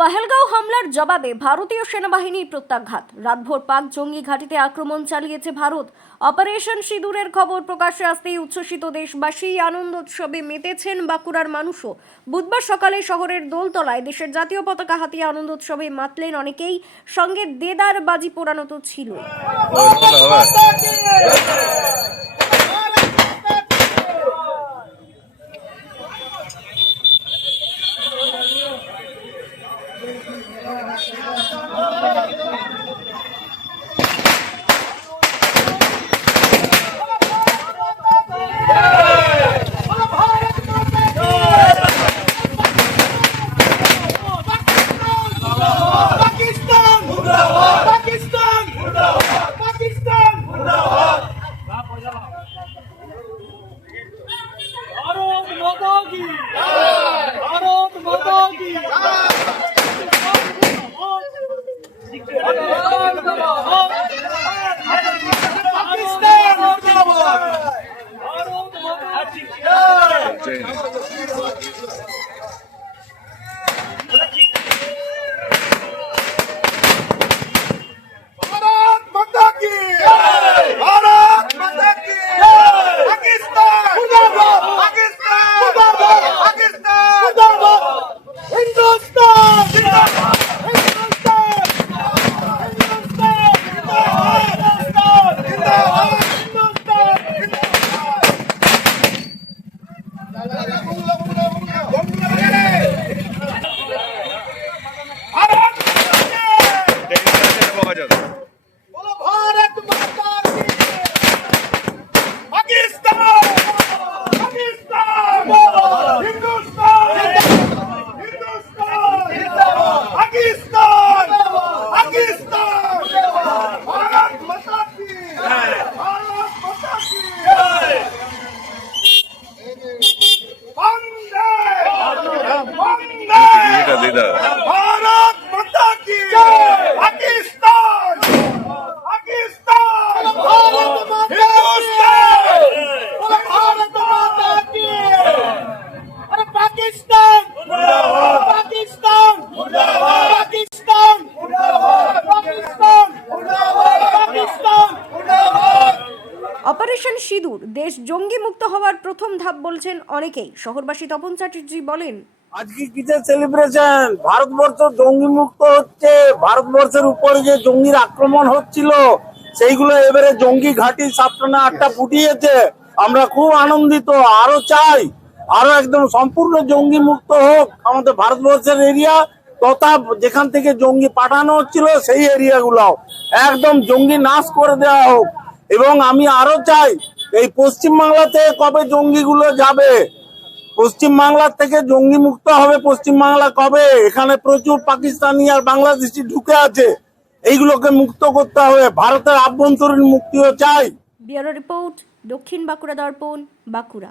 পাহেলগাঁও হামলার জবাবে ভারতীয় সেনাবাহিনীর প্রত্যাঘাত। রাতভর পাক জঙ্গি ঘাঁটিতে আক্রমণ চালিয়েছে ভারত। অপারেশন সিঁদুরের খবর প্রকাশ্যে আসতেই উচ্ছ্বসিত দেশবাসী আনন্দ উৎসবে মেতেছেন বাঁকুড়ার মানুষও। বুধবার সকালে শহরের দোলতলায় দেশের জাতীয় পতাকা হাতিয়ে আনন্দ উৎসবে মাতলেন অনেকেই। সঙ্গে দেদার বাজি পোড়ানো তো ছিল あっそうなんだ。Damn. অপারেশন সিঁদুর দেশ জঙ্গি মুক্ত হওয়ার প্রথম ধাপ বলছেন অনেকেই। শহরবাসী তপন চ্যাটার্জি বলেন আজকে কিসের সেলিব্রেশন ভারতবর্ষ জঙ্গি মুক্ত হচ্ছে। ভারতবর্ষের উপরে যে জঙ্গির আক্রমণ হচ্ছিল, সেইগুলো এবারে জঙ্গি ঘাঁটি সাতটা না আটটা ফুটিয়েছে। আমরা খুব আনন্দিত আরও চাই আরও একদম সম্পূর্ণ জঙ্গি মুক্ত হোক আমাদের ভারতবর্ষের এরিয়া, তথা যেখান থেকে জঙ্গি পাঠানো হচ্ছিল সেই এরিয়াগুলো একদম জঙ্গি নাশ করে দেওয়া হোক। এবং আমি আরও চাই, এই পশ্চিমবাংলাতে কবে জঙ্গিগুলো যাবে? পশ্চিম বাংলার থেকে জঙ্গি মুক্ত হবে পশ্চিম বাংলা কবে? এখানে প্রচুর পাকিস্তানি আর বাংলাদেশি ঢুকে আছে। এইগুলোকে মুক্ত করতে হবে। ভারতের আভ্যন্তরীণ মুক্তিও চাই। ব্যুরো রিপোর্ট, দক্ষিণ বাঁকুড়া দর্পণ, বাঁকুড়া।